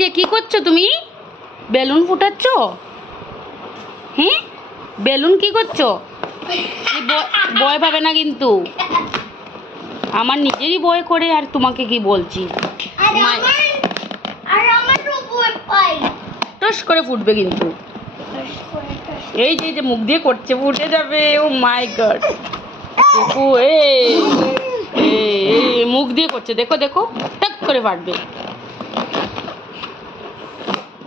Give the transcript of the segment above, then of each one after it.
যে কি করছ তুমি? বেলুন ফুটাচ্ছ? হ্যাঁ বেলুন কি করছ? বয় পাবে না কিন্তু। আমার নিজেরই ভয় করে আর তোমাকে কি বলছি? টস করে ফুটবে কিন্তু। এই যে মুখ দিয়ে করছে ফুটে যাবে। Oh my god. দেখো এই এই, এই, মুখ দিয়ে করছে। দেখো দেখো টাক করে ফাটবে।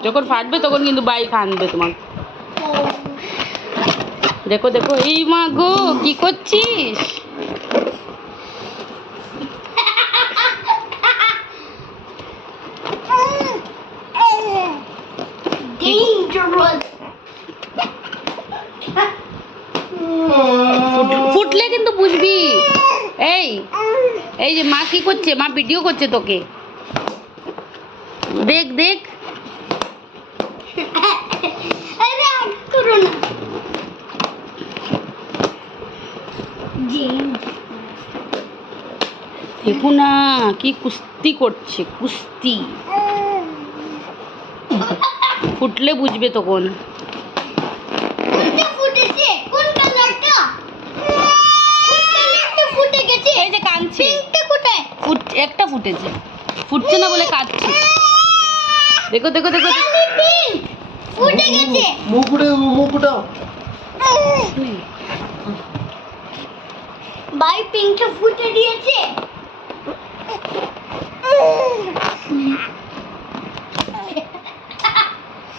যখন ফাটবে তখন কিন্তু বাইক আনবে তোমার দেখো দেখো এই মা গো কি করছিস? ফুটলে কিন্তু বুঝবি। এই এই যে মা কি করছে? মা ভিডিও করছে তোকে। দেখ দেখ। দেখো না। কি কুস্তি করছে কুস্তি। ফুটলে বুঝবে তখন। একটা ফুটেছে। ফুটছে না বলে কাঁদছে। দেখো দেখো দেখো ফুটে গেছে। মুকুটে মুকুটা ভাই পিঙ্কটা ফুটে দিয়েছে।